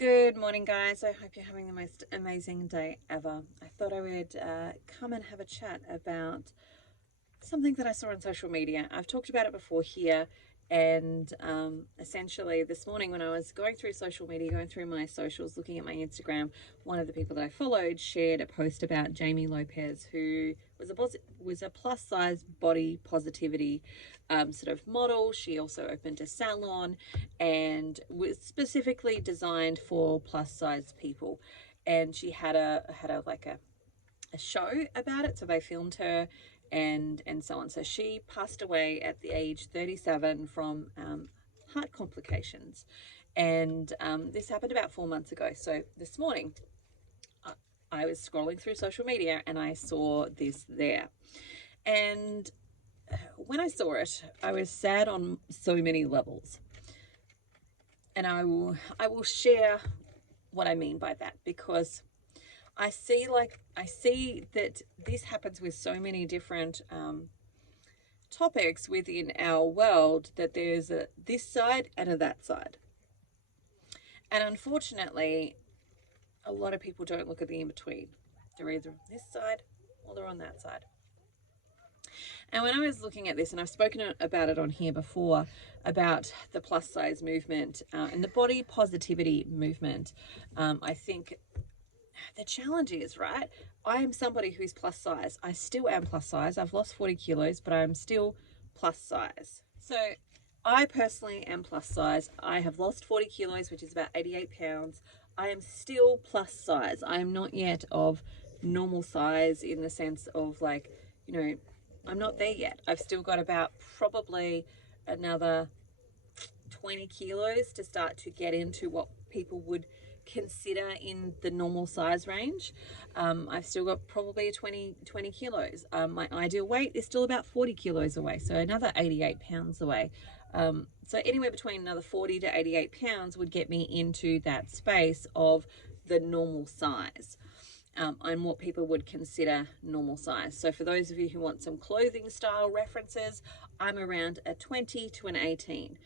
Good morning, guys. I hope you're having the most amazing day ever. I thought I would come and have a chat about something that I saw on social media. I've talked about it before here, and essentially this morning when I was going through social media, going through my socials, looking at my Instagram, one of the people that I followed shared a post about Jamie Lopez, who was a plus size body positivity sort of model. She also opened a salon and was specifically designed for plus size people. And she had a show about it, so they filmed her and so on. So she passed away at the age 37 from heart complications, and this happened about 4 months ago. So this morning I was scrolling through social media and I saw this there, and when I saw it, I was sad on so many levels. And I will share what I mean by that, because I see that this happens with so many different topics within our world, that there's a this side and a that side. And unfortunately, a lot of people don't look at the in-between. They're either on this side or they're on that side. And when I was looking at this, and I've spoken about it on here before, about the plus size movement and the body positivity movement, I think the challenge is, right, I am somebody who's plus size. I still am plus size. I've lost 40 kilos, but I'm still plus size. So I personally am plus size. I have lost 40 kilos, which is about 88 pounds. I am still plus size. I am not yet of normal size, in the sense of, like, I'm not there yet. I've still got about probably another 20 kilos to start to get into what people would consider in the normal size range. I've still got probably 20 kilos. My ideal weight is still about 40 kilos away, so another 88 pounds away. So anywhere between another 40 to 88 pounds would get me into that space of the normal size. And what people would consider normal size. So for those of you who want some clothing style references, I'm around a 20 to an 18.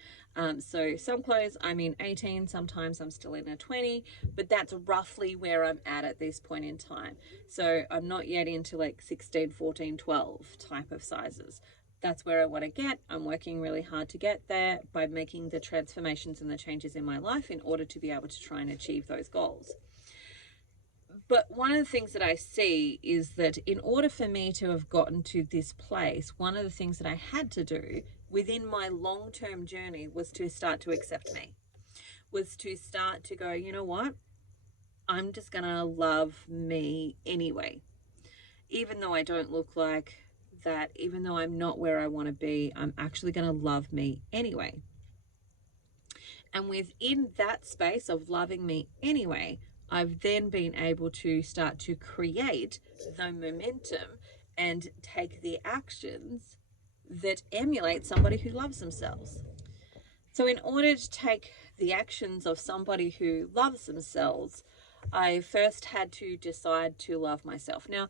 So some clothes I'm in 18, sometimes I'm still in a 20, but that's roughly where I'm at this point in time. So I'm not yet into like 16, 14, 12 type of sizes. That's where I want to get. I'm working really hard to get there by making the transformations and the changes in my life in order to be able to try and achieve those goals. But one of the things that I see is that in order for me to have gotten to this place, one of the things that I had to do within my long-term journey was to start to accept me, was to start to go, you know what? I'm just going to love me anyway. Even though I don't look like that, even though I'm not where I want to be, I'm actually going to love me anyway. And within that space of loving me anyway, I've then been able to start to create the momentum and take the actions that emulate somebody who loves themselves. So in order to take the actions of somebody who loves themselves, I first had to decide to love myself. Now,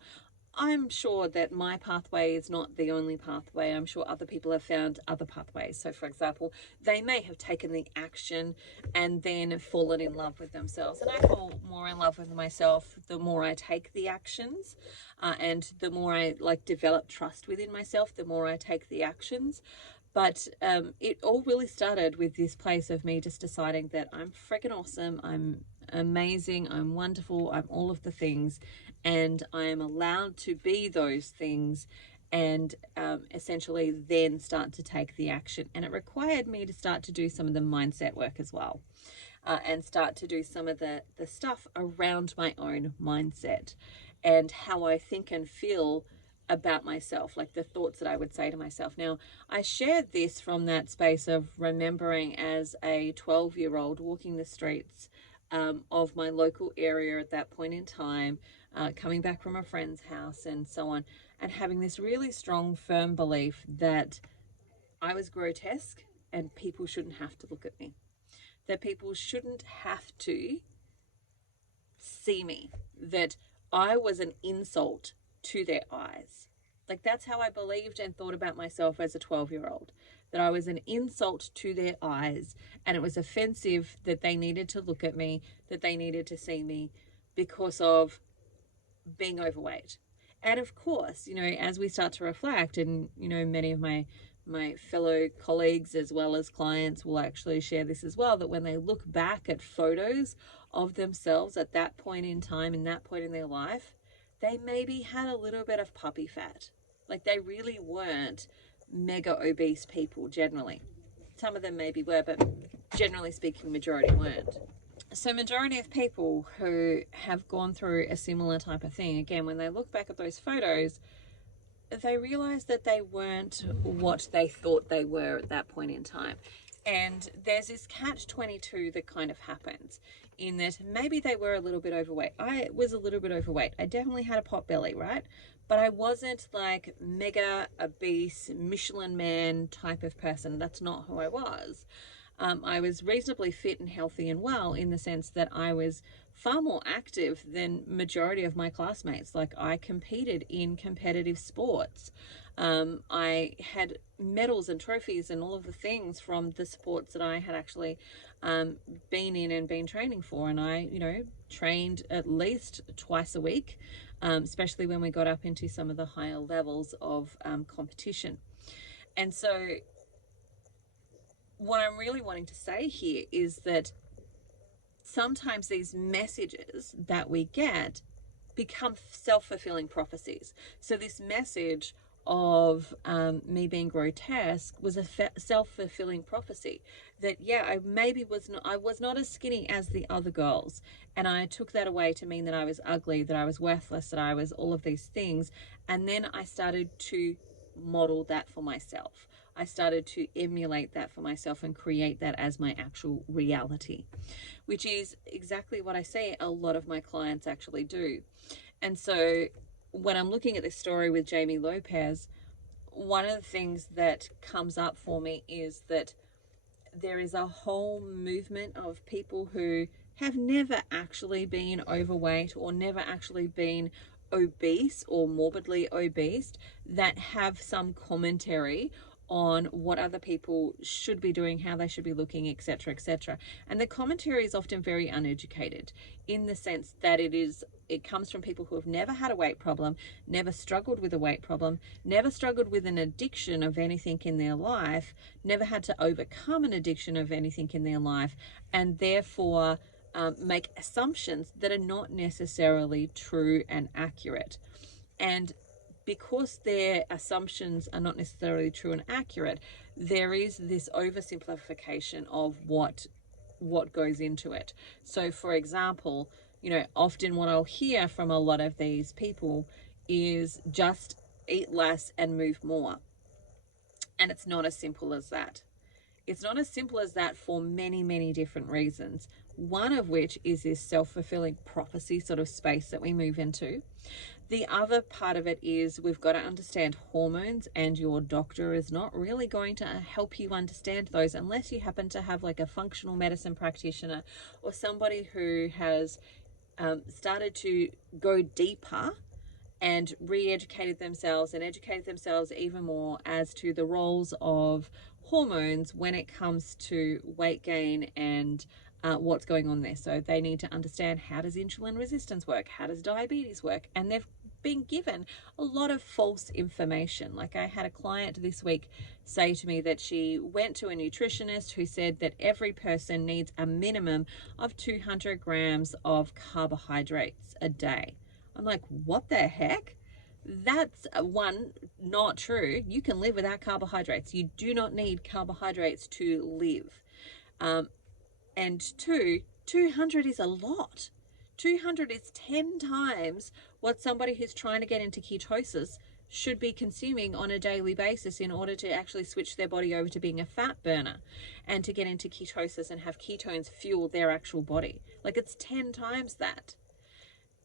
I'm sure that my pathway is not the only pathway. I'm sure other people have found other pathways. So for example, they may have taken the action and then fallen in love with themselves. And I fall more in love with myself the more I take the actions, and the more I develop trust within myself, the more I take the actions. But it all really started with this place of me just deciding that I'm freaking awesome, I'm amazing, I'm wonderful, I'm all of the things, and I am allowed to be those things, and essentially then start to take the action. And it required me to start to do some of the mindset work as well, and start to do some of the stuff around my own mindset and how I think and feel about myself, like the thoughts that I would say to myself. Now, I shared this from that space of remembering as a 12-year-old walking the streets of my local area at that point in time, coming back from a friend's house and so on, and having this really strong, firm belief that I was grotesque and people shouldn't have to look at me, that people shouldn't have to see me, that I was an insult to their eyes. Like, that's how I believed and thought about myself as a 12-year-old, that I was an insult to their eyes, and it was offensive that they needed to look at me, that they needed to see me because of being overweight. And of course, you know, as we start to reflect, and, you know, many of my fellow colleagues as well as clients will actually share this as well, that when they look back at photos of themselves at that point in time, in that point in their life, they maybe had a little bit of puppy fat. Like, they really weren't mega obese people generally. Some of them maybe were, but generally speaking, majority weren't. So majority of people who have gone through a similar type of thing, again, when they look back at those photos, they realize that they weren't what they thought they were at that point in time. And there's this catch-22 that kind of happens, in that maybe they were a little bit overweight. I was a little bit overweight. I definitely had a pot belly, right? But I wasn't like mega obese Michelin man type of person. That's not who I was. I was reasonably fit and healthy and well, in the sense that I was far more active than majority of my classmates. Like, I competed in competitive sports. I had medals and trophies and all of the things from the sports that I had actually been in and been training for. And I, you know, trained at least twice a week, especially when we got up into some of the higher levels of competition. And so what I'm really wanting to say here is that sometimes these messages that we get become self-fulfilling prophecies. So this message of me being grotesque was a self-fulfilling prophecy, that I was not as skinny as the other girls, and I took that away to mean that I was ugly, that I was worthless, that I was all of these things. And then I started to model that for myself. I started to emulate that for myself and create that as my actual reality, which is exactly what I see a lot of my clients actually do. And so when I'm looking at this story with Jamie Lopez, one of the things that comes up for me is that there is a whole movement of people who have never actually been overweight or never actually been obese or morbidly obese, that have some commentary on what other people should be doing, how they should be looking, etc., etc. And the commentary is often very uneducated, in the sense that it comes from people who have never had a weight problem, never struggled with a weight problem, never struggled with an addiction of anything in their life, never had to overcome an addiction of anything in their life, and therefore make assumptions that are not necessarily true and accurate. And because their assumptions are not necessarily true and accurate, there is this oversimplification of what goes into it. So for example, you know, often what I'll hear from a lot of these people is just eat less and move more. And it's not as simple as that. It's not as simple as that for many, many different reasons. One of which is this self-fulfilling prophecy sort of space that we move into. The other part of it is we've got to understand hormones, and your doctor is not really going to help you understand those unless you happen to have like a functional medicine practitioner or somebody who has started to go deeper and re-educated themselves and educated themselves even more as to the roles of hormones when it comes to weight gain and what's going on there. So they need to understand, how does insulin resistance work? How does diabetes work? And they've been given a lot of false information. Like, I had a client this week say to me that she went to a nutritionist who said that every person needs a minimum of 200 grams of carbohydrates a day. I'm like, what the heck? That's one, not true. You can live without carbohydrates. You do not need carbohydrates to live. And two, 200 is a lot. 200 is 10 times what somebody who's trying to get into ketosis should be consuming on a daily basis in order to actually switch their body over to being a fat burner and to get into ketosis and have ketones fuel their actual body. Like, it's 10 times that.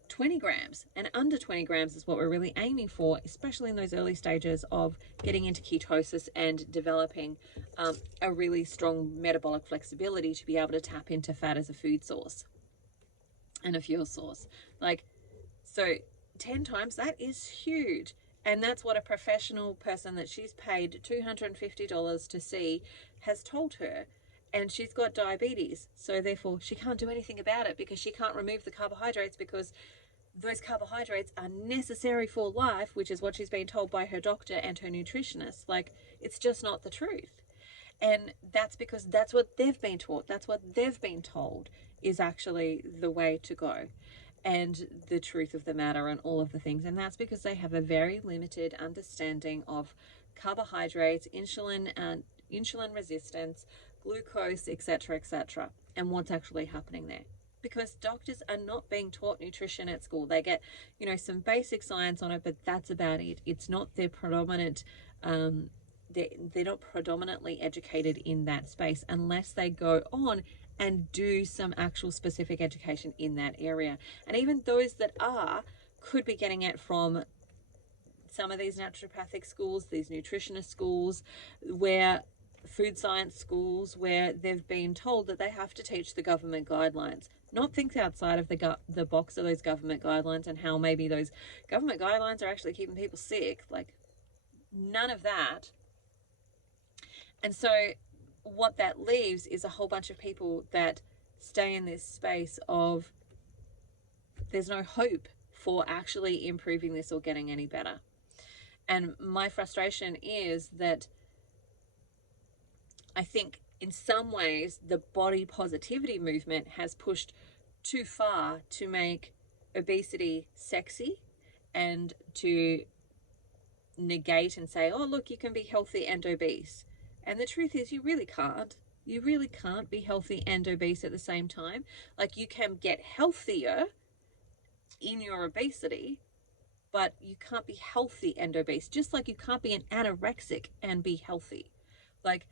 20 grams and under 20 grams is what we're really aiming for, especially in those early stages of getting into ketosis and developing a really strong metabolic flexibility to be able to tap into fat as a food source and a fuel source. Like, so 10 times, that is huge. And that's what a professional person that she's paid $250 to see has told her. And she's got diabetes, so therefore she can't do anything about it because she can't remove the carbohydrates, because those carbohydrates are necessary for life, which is what she's been told by her doctor and her nutritionist. Like, it's just not the truth. And that's because that's what they've been taught. That's what they've been told is actually the way to go and the truth of the matter and all of the things. And that's because they have a very limited understanding of carbohydrates, insulin resistance, glucose, etc., and what's actually happening there. Because doctors are not being taught nutrition at school. They get, some basic science on it, but that's about it. It's not their predominant, they're not predominantly educated in that space unless they go on and do some actual specific education in that area. And even those that could be getting it from some of these naturopathic schools, these nutritionist schools, where food science schools, where they've been told that they have to teach the government guidelines, not think outside of the box of those government guidelines and how maybe those government guidelines are actually keeping people sick. Like, none of that. And so what that leaves is a whole bunch of people that stay in this space of there's no hope for actually improving this or getting any better. And my frustration is that I think in some ways the body positivity movement has pushed too far to make obesity sexy and to negate and say, oh, look, you can be healthy and obese. And the truth is, you really can't. You really can't be healthy and obese at the same time. Like, you can get healthier in your obesity, but you can't be healthy and obese. Just like you can't be an anorexic and be healthy. Like,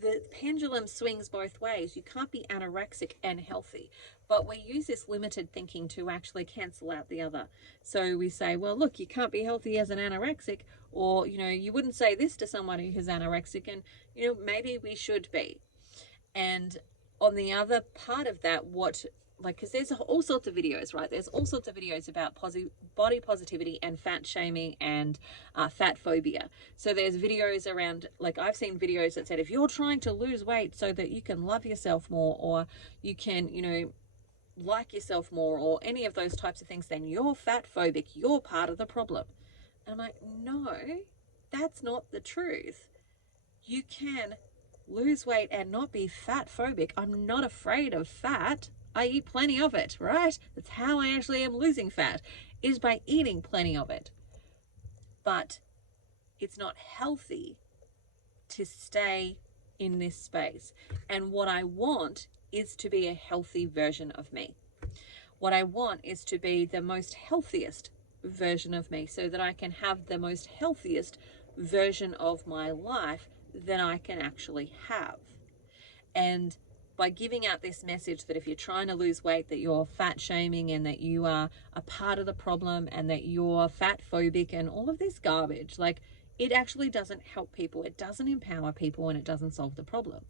the pendulum swings both ways. You can't be anorexic and healthy. But we use this limited thinking to actually cancel out the other. So we say, well, look, you can't be healthy as an anorexic, or, you wouldn't say this to somebody who's anorexic, and, maybe we should be. And on the other part of that, because there's all sorts of videos, right? There's all sorts of videos about body positivity and fat shaming and fat phobia. So there's videos around, like, I've seen videos that said, if you're trying to lose weight so that you can love yourself more, or you can, like yourself more, or any of those types of things, then you're fat phobic. You're part of the problem. And I'm like, no, that's not the truth. You can lose weight and not be fat phobic. I'm not afraid of fat. I eat plenty of it, right? That's how I actually am losing fat, is by eating plenty of it. But it's not healthy to stay in this space. And what I want is to be a healthy version of me. What I want is to be the most healthiest version of me, so that I can have the most healthiest version of my life that I can actually have. And by giving out this message that if you're trying to lose weight, that you're fat shaming and that you are a part of the problem and that you're fat phobic and all of this garbage, like, it actually doesn't help people. It doesn't empower people, and it doesn't solve the problem.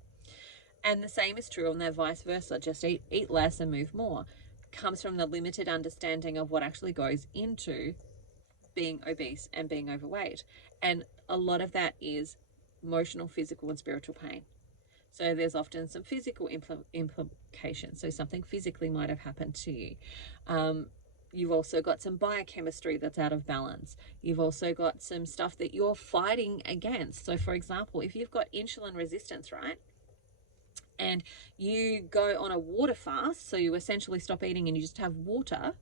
And the same is true on the vice versa. Just eat less and move more. Comes from the limited understanding of what actually goes into being obese and being overweight. And a lot of that is emotional, physical, and spiritual pain. So there's often some physical implications. So something physically might have happened to you. You've also got some biochemistry that's out of balance. You've also got some stuff that you're fighting against. So for example, if you've got insulin resistance, right? And you go on a water fast, so you essentially stop eating and you just have water,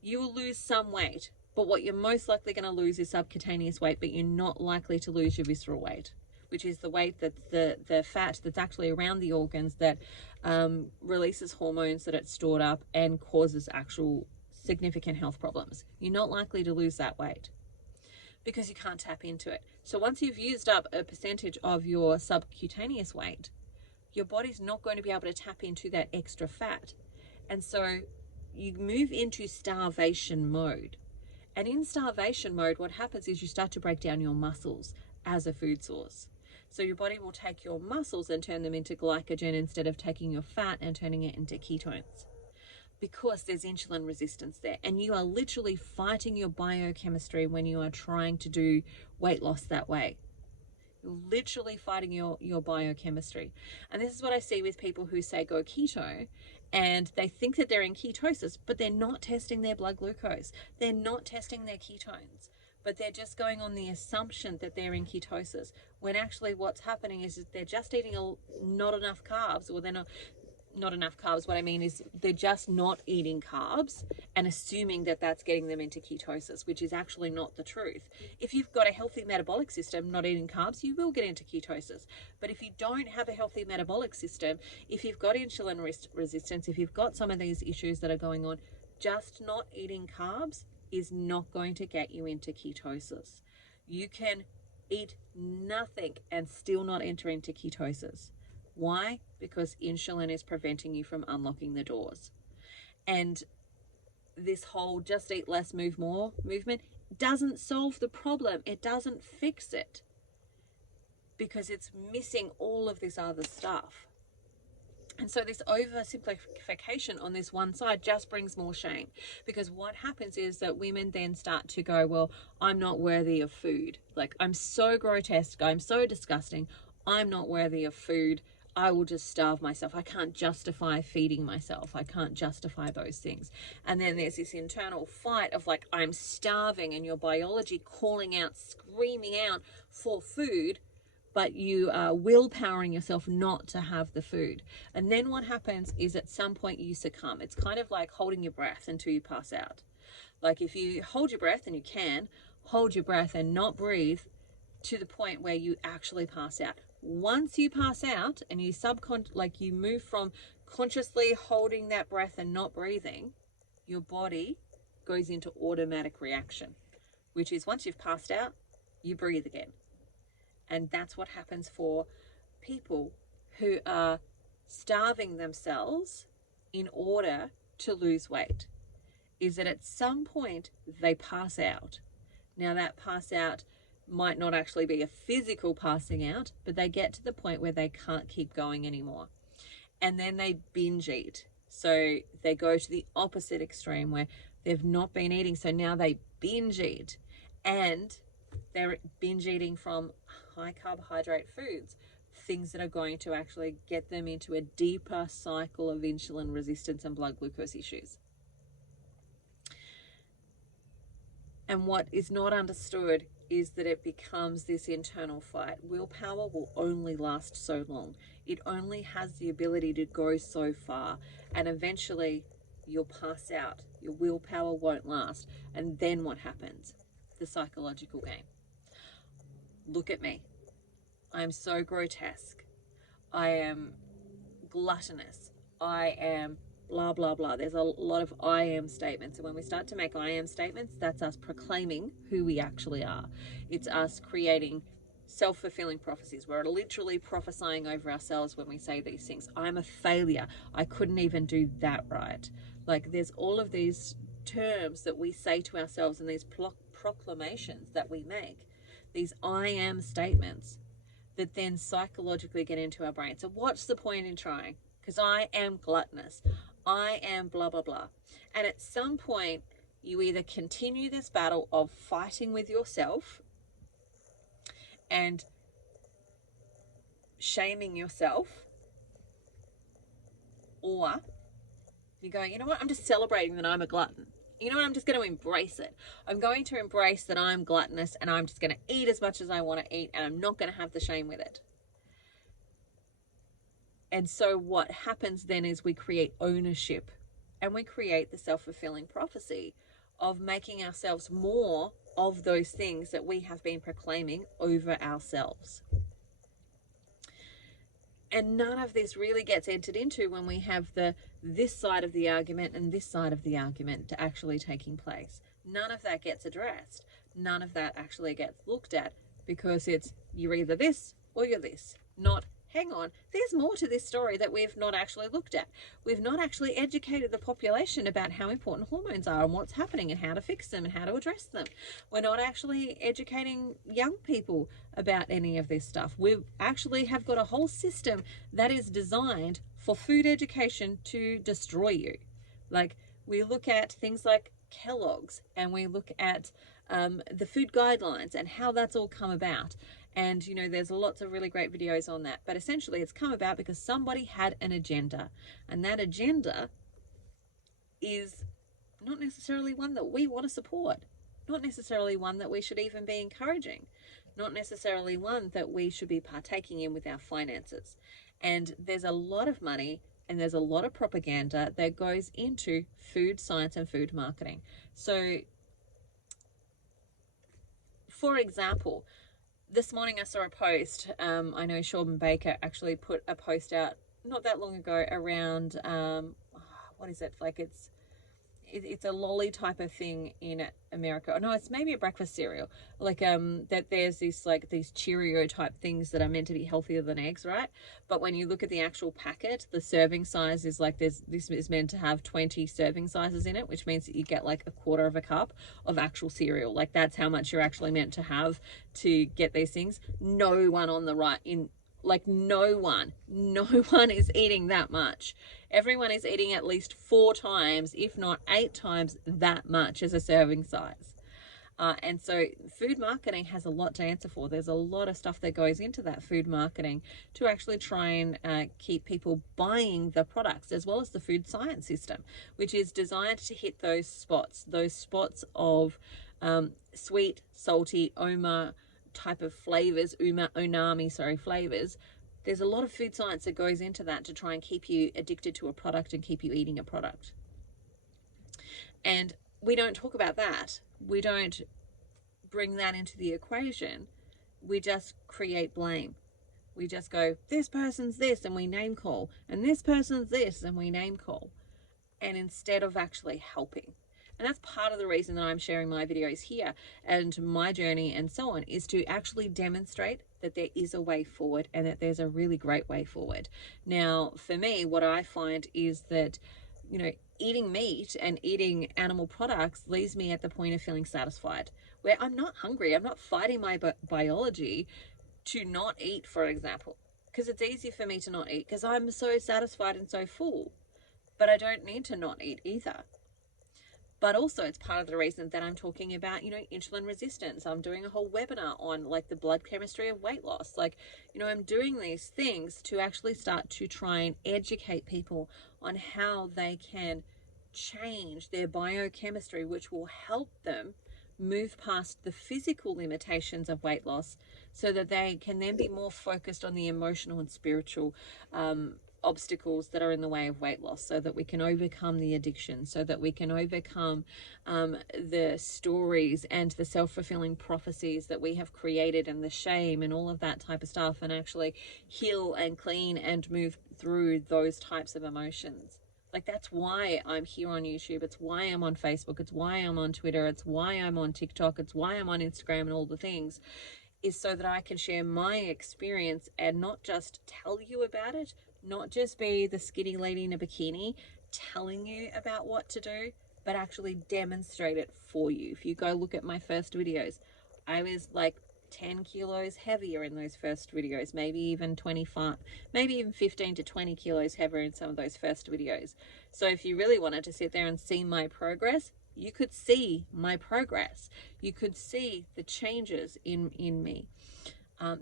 you will lose some weight. But what you're most likely going to lose is subcutaneous weight, but you're not likely to lose your visceral weight, which is the weight that the fat that's actually around the organs that releases hormones that it's stored up and causes actual significant health problems. You're not likely to lose that weight because you can't tap into it. So once you've used up a percentage of your subcutaneous weight, your body's not going to be able to tap into that extra fat. And so you move into starvation mode. And in starvation mode, what happens is you start to break down your muscles as a food source. So your body will take your muscles and turn them into glycogen instead of taking your fat and turning it into ketones. because there's insulin resistance there, and you are literally fighting your biochemistry when you are trying to do weight loss that way. You're literally fighting your biochemistry. And this is what I see with people who say go keto, and they think that they're in ketosis, but they're not testing their blood glucose. They're not testing their ketones, but they're just going on the assumption that they're in ketosis, when actually what's happening is that they're just eating not enough carbs, or they're not enough carbs. What I mean is they're just not eating carbs and assuming that that's getting them into ketosis, which is actually not the truth. If you've got a healthy metabolic system, not eating carbs, you will get into ketosis. But if you don't have a healthy metabolic system, if you've got insulin resistance, if you've got some of these issues that are going on, just not eating carbs is not going to get you into ketosis. You can eat nothing and still not enter into ketosis. Why? Because insulin is preventing you from unlocking the doors. And this whole just eat less, move more movement doesn't solve the problem. It doesn't fix it, because it's missing all of this other stuff. And so this oversimplification on this one side just brings more shame, because what happens is that women then start to go, well, I'm not worthy of food. Like, I'm so grotesque, I'm so disgusting, I'm not worthy of food. I will just starve myself. I can't justify feeding myself. I can't justify those things. And then there's this internal fight of like, I'm starving, and your biology calling out, screaming out for food, but you are willpowering yourself not to have the food. And then what happens is at some point you succumb. It's kind of like holding your breath until you pass out. Like, if you hold your breath, and you can hold your breath and not breathe to the point where you actually pass out. Once you pass out and you you move from consciously holding that breath and not breathing, your body goes into automatic reaction, which is once you've passed out, you breathe again. And that's what happens for people who are starving themselves in order to lose weight, is that at some point they pass out. Now, that pass out might not actually be a physical passing out, but they get to the point where they can't keep going anymore. And then they binge eat. So they go to the opposite extreme where they've not been eating. So now they binge eat, and they're binge eating from high carbohydrate foods, things that are going to actually get them into a deeper cycle of insulin resistance and blood glucose issues. And what is not understood is that it becomes this internal fight. Willpower will only last so long. It only has the ability to go so far, and eventually you'll pass out. Your willpower won't last. And then what happens? The psychological game. Look at me. I'm so grotesque. I am gluttonous. I am blah, blah, blah. There's a lot of I am statements. And when we start to make I am statements, that's us proclaiming who we actually are. It's us creating self-fulfilling prophecies. We're literally prophesying over ourselves when we say these things. I'm a failure. I couldn't even do that right. Like, there's all of these terms that we say to ourselves, and these proclamations that we make, these I am statements that then psychologically get into our brain. So what's the point in trying? Because I am gluttonous. I am blah, blah, blah. And at some point, you either continue this battle of fighting with yourself and shaming yourself, or you're going, you know what, I'm just celebrating that I'm a glutton. You know what, I'm just going to embrace it. I'm going to embrace that I'm gluttonous, and I'm just going to eat as much as I want to eat, and I'm not going to have the shame with it. And so what happens then is we create ownership, and we create the self-fulfilling prophecy of making ourselves more of those things that we have been proclaiming over ourselves. And none of this really gets entered into when we have this side of the argument and this side of the argument to actually taking place. None of that gets addressed. None of that actually gets looked at, because it's you're either this or you're this, not hang on, there's more to this story that we've not actually looked at. We've not actually educated the population about how important hormones are and what's happening and how to fix them and how to address them. We're not actually educating young people about any of this stuff. We actually have got a whole system that is designed for food education to destroy you. Like, we look at things like Kellogg's, and we look at the food guidelines and how that's all come about. And, you know, there's lots of really great videos on that. But essentially, it's come about because somebody had an agenda. And that agenda is not necessarily one that we want to support. Not necessarily one that we should even be encouraging. Not necessarily one that we should be partaking in with our finances. And there's a lot of money and there's a lot of propaganda that goes into food science and food marketing. So, for example, this morning I saw a post. I know Sean Baker actually put a post out not that long ago around, what is it? Like, it's a lolly type of thing in America. Oh no, it's maybe a breakfast cereal. Like that there's this, like, these Cheerio type things that are meant to be healthier than eggs, right? But when you look at the actual packet, the serving size is like, this is meant to have 20 serving sizes in it, which means that you get like a quarter of a cup of actual cereal. Like, that's how much you're actually meant to have to get these things. No one on the right in like no one is eating that much. Everyone is eating at least 4 times, if not 8 times that much as a serving size. And so food marketing has a lot to answer for. There's a lot of stuff that goes into that food marketing to actually try and keep people buying the products, as well as the food science system, which is designed to hit those spots of sweet, salty, type of flavors, umami flavors. There's a lot of food science that goes into that to try and keep you addicted to a product and keep you eating a product. And we don't talk about that. We don't bring that into the equation. We just create blame. We just go, this person's this, and we name call, and this person's this, and we name call. And instead of actually helping. And that's part of the reason that I'm sharing my videos here and my journey and so on, is to actually demonstrate that there is a way forward and that there's a really great way forward. Now, for me, what I find is that, you know, eating meat and eating animal products leaves me at the point of feeling satisfied, where I'm not hungry. I'm not fighting my biology to not eat, for example, because it's easy for me to not eat because I'm so satisfied and so full. But I don't need to not eat either. But also, it's part of the reason that I'm talking about, you know, insulin resistance. I'm doing a whole webinar on, like, the blood chemistry of weight loss. Like, you know, I'm doing these things to actually start to try and educate people on how they can change their biochemistry, which will help them move past the physical limitations of weight loss so that they can then be more focused on the emotional and spiritual obstacles that are in the way of weight loss, so that we can overcome the addiction, so that we can overcome the stories and the self-fulfilling prophecies that we have created, and the shame and all of that type of stuff, and actually heal and clean and move through those types of emotions. Like, that's why I'm here on YouTube. It's why I'm on Facebook. It's why I'm on Twitter. It's why I'm on TikTok. It's why I'm on Instagram and all the things, is so that I can share my experience and not just tell you about it, not just be the skinny lady in a bikini telling you about what to do, but actually demonstrate it for you. If you go look at my first videos, I was like 10 kilos heavier in those first videos, maybe even 25, maybe even 15 to 20 kilos heavier in some of those first videos. So if you really wanted to sit there and see my progress, you could see my progress. You could see the changes in me.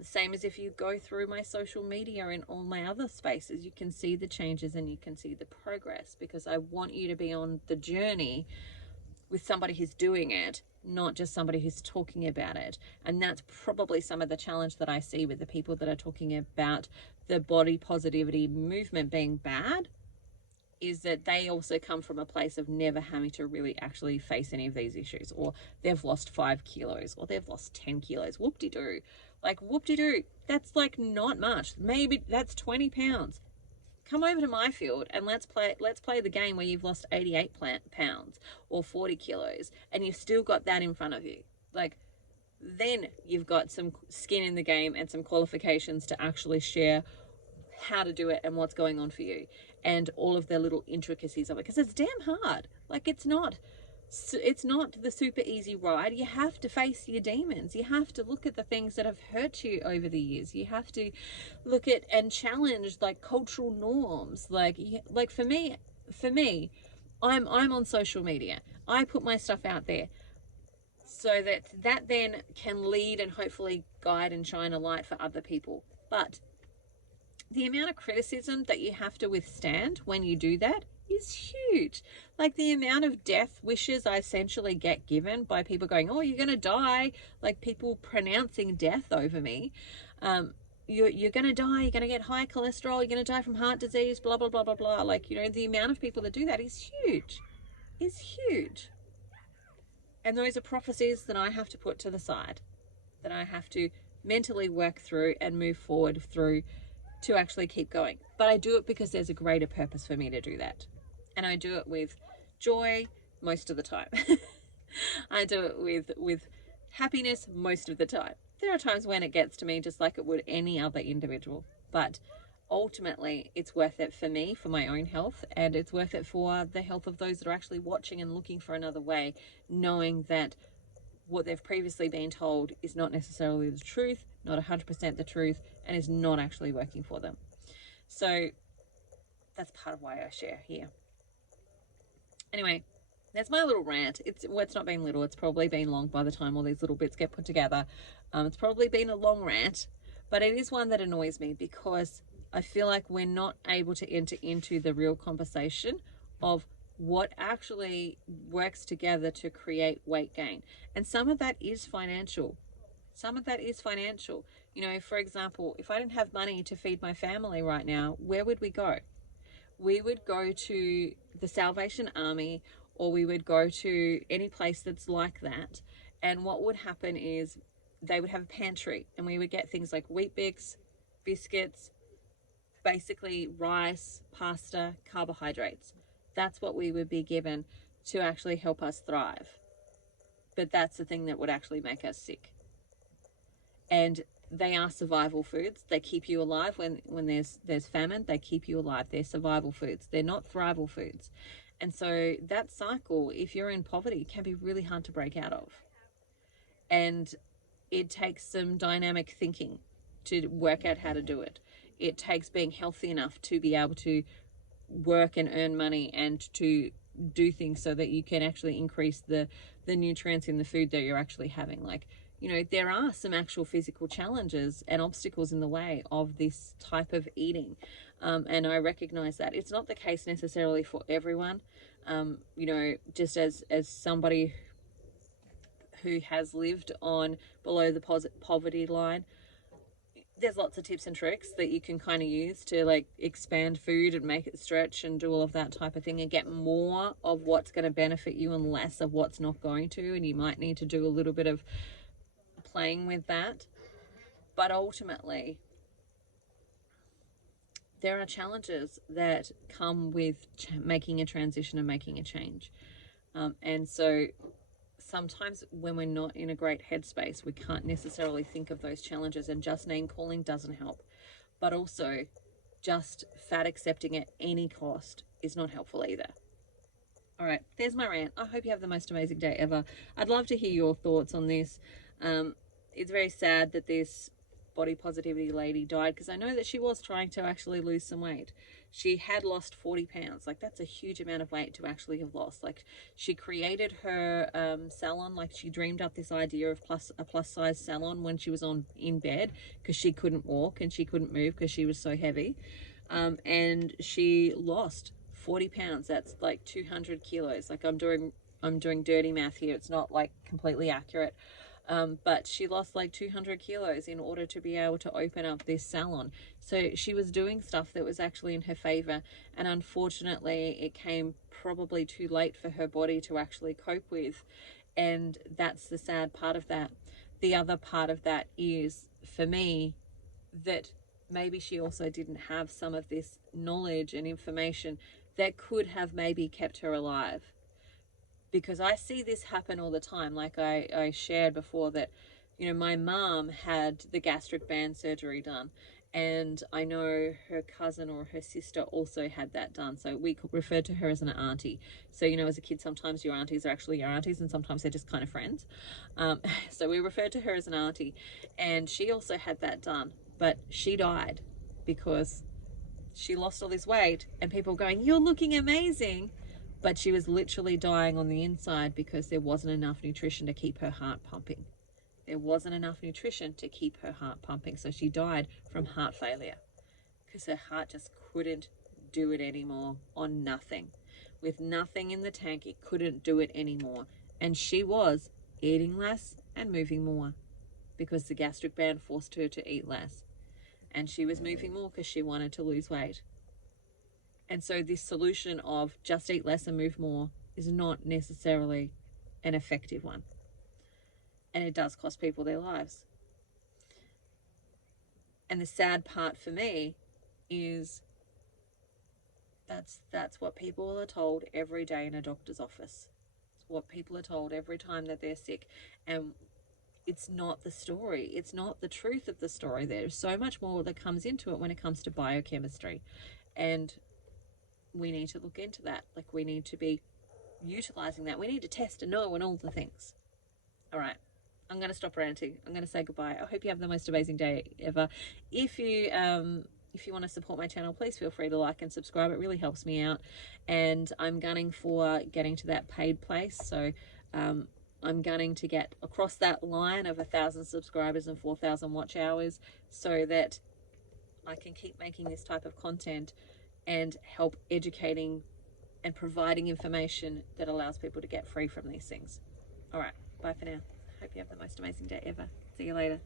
Same as if you go through my social media and all my other spaces, you can see the changes and you can see the progress, because I want you to be on the journey with somebody who's doing it, not just somebody who's talking about it. And that's probably some of the challenge that I see with the people that are talking about the body positivity movement being bad, is that they also come from a place of never having to really actually face any of these issues, or they've lost 5 kilos or they've lost 10 kilos. Whoop-de-doo. Like, whoop-de-doo. That's like not much. Maybe that's 20 pounds. Come over to my field and let's play the game where you've lost 88 pounds or 40 kilos and you've still got that in front of you. Like, then you've got some skin in the game and some qualifications to actually share how to do it and what's going on for you and all of the little intricacies of it, because it's damn hard. Like, it's not the super easy ride. You have to face your demons. You have to look at the things that have hurt you over the years. You have to look at and challenge, like, cultural norms. Like for me, I'm on social media. I put my stuff out there so that then can lead and hopefully guide and shine a light for other people. But the amount of criticism that you have to withstand when you do that is huge. Like the amount of death wishes I essentially get given by people going, oh, you're going to die. Like people pronouncing death over me. You're going to die. You're going to get high cholesterol. You're going to die from heart disease, blah, blah, blah, blah, blah. Like, you know, the amount of people that do that is huge. Is huge. And those are prophecies that I have to put to the side, that I have to mentally work through and move forward through to actually keep going. But I do it because there's a greater purpose for me to do that. And I do it with joy most of the time. I do it with happiness most of the time. There are times when it gets to me just like it would any other individual. But ultimately, it's worth it for me, for my own health, and it's worth it for the health of those that are actually watching and looking for another way, knowing that what they've previously been told is not necessarily the truth, not 100% the truth, and is not actually working for them. So that's part of why I share here. Anyway, that's my little rant. It's not been little. It's probably been long by the time all these little bits get put together. It's probably been a long rant, but it is one that annoys me because I feel like we're not able to enter into the real conversation of what actually works together to create weight gain. And some of that is financial. Some of that is financial. You know, for example, if I didn't have money to feed my family right now, where would we go? We would go to the Salvation Army, or we would go to any place that's like that. And what would happen is they would have a pantry, and we would get things like Wheat Bix, biscuits, basically rice, pasta, carbohydrates. That's what we would be given to actually help us thrive. But that's the thing that would actually make us sick. And they are survival foods. They keep you alive when there's famine. They keep you alive. They're survival foods. They're not thrival foods. And so that cycle, if you're in poverty, can be really hard to break out of. And it takes some dynamic thinking to work out how to do it. It takes being healthy enough to be able to work and earn money and to do things so that you can actually increase the nutrients in the food that you're actually having. Like, you know, there are some actual physical challenges and obstacles in the way of this type of eating. And I recognize that. It's not the case necessarily for everyone. You know, just as somebody who has lived on below the poverty line, there's lots of tips and tricks that you can kind of use to like expand food and make it stretch and do all of that type of thing and get more of what's going to benefit you and less of what's not going to. And you might need to do a little bit of playing with that. But ultimately, there are challenges that come with making a transition and making a change. And so sometimes when we're not in a great headspace, we can't necessarily think of those challenges, and just name calling doesn't help. But also, just fat accepting at any cost is not helpful either. All right, there's my rant. I hope you have the most amazing day ever. I'd love to hear your thoughts on this. It's very sad that this body positivity lady died, because I know that she was trying to actually lose some weight. She had lost 40 pounds. Like, that's a huge amount of weight to actually have lost. Like, she created her salon. Like, she dreamed up this idea of a plus size salon when she was in bed, because she couldn't walk and she couldn't move because she was so heavy. And she lost 40 pounds. That's like 200 kilos. Like, I'm doing dirty math here. It's not like completely accurate. But she lost like 200 kilos in order to be able to open up this salon. So she was doing stuff that was actually in her favor. And unfortunately, it came probably too late for her body to actually cope with. And that's the sad part of that. The other part of that is, for me, that maybe she also didn't have some of this knowledge and information that could have maybe kept her alive. Because I see this happen all the time. Like I shared before that, you know, my mom had the gastric band surgery done, and I know her cousin or her sister also had that done. So we referred to her as an auntie. So, you know, as a kid, sometimes your aunties are actually your aunties and sometimes they're just kind of friends. So we referred to her as an auntie, and she also had that done, but she died because she lost all this weight, and people going, "You're looking amazing." but she was literally dying on the inside because there wasn't enough nutrition to keep her heart pumping. There wasn't enough nutrition to keep her heart pumping. So she died from heart failure because her heart just couldn't do it anymore on nothing. With nothing in the tank, it couldn't do it anymore. And she was eating less and moving more because the gastric band forced her to eat less. And she was moving more because she wanted to lose weight. And so this solution of just eat less and move more is not necessarily an effective one. And it does cost people their lives. And the sad part for me is that's what people are told every day in a doctor's office. It's what people are told every time that they're sick. And it's not the story. It's not the truth of the story. There's so much more that comes into it when it comes to biochemistry. And we need to look into that. Like, we need to be utilizing that. We need to test and know and all the things. All right. I'm going to stop ranting. I'm going to say goodbye. I hope you have the most amazing day ever. If you want to support my channel, please feel free to like and subscribe. It really helps me out. And I'm gunning for getting to that paid place. So I'm gunning to get across that line of 1,000 subscribers and 4,000 watch hours so that I can keep making this type of content and help educating and providing information that allows people to get free from these things. All right. Bye for now. Hope you have the most amazing day ever. See you later.